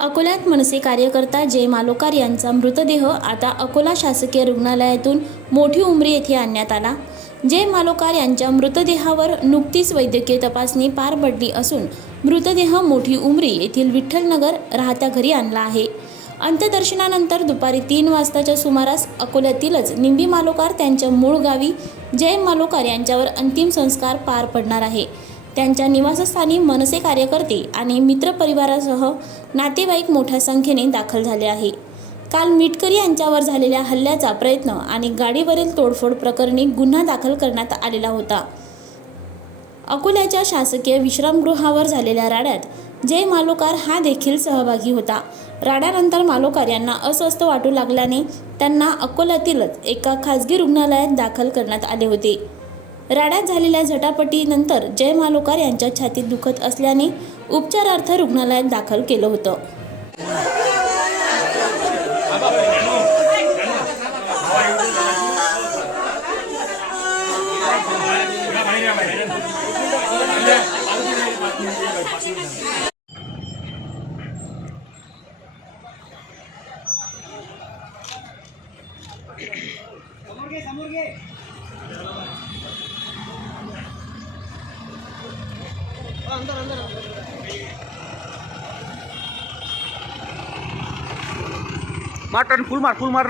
अकोल्यात मनसे कार्यकर्ता जय मालोकार यांचा मृतदेह आता अकोला शासकीय रुग्णालयातून मोठी उमरी येथे आणण्यात आला। जय मालोकार यांच्या मृतदेहावर नुकतीच वैद्यकीय तपासणी पार पडली असून मृतदेह मोठी उमरी येथील विठ्ठलनगर राहत्या घरी आणला आहे। अंत्यदर्शनानंतर दुपारी 3 वाजताच्या सुमारास अकोल्यातीलच निंबी मालोकार त्यांच्या मूळ गावी जय मालोकार यांच्यावर अंतिम संस्कार पार पडणार आहे। त्यांच्या निवासस्थानी मनसे कार्यकर्ते आणि मित्रपरिवारासह नातेवाईक मोठ्या संख्येने दाखल झाले आहे। काल मिटकरी यांच्यावर झालेल्या हल्ल्याचा प्रयत्न आणि गाडीवरील तोडफोड प्रकरणी गुन्हा दाखल करण्यात आलेला होता। अकोल्याच्या शासकीय विश्रामगृहावर झालेल्या राड्यात जय मालोकार हा देखील सहभागी होता। राड्यानंतर मालोकार यांना अस्वस्थ वाटू लागल्याने त्यांना अकोल्यातीलच एका खासगी रुग्णालयात दाखल करण्यात आले होते। राड्यात झालेल्या झटापटीनंतर जय मालोकार यांच्या छातीत दुखत असल्याने उपचारार्थ रुग्णालयात दाखल केलं होतं। समोर घे अंदर मार टर्न फुल मार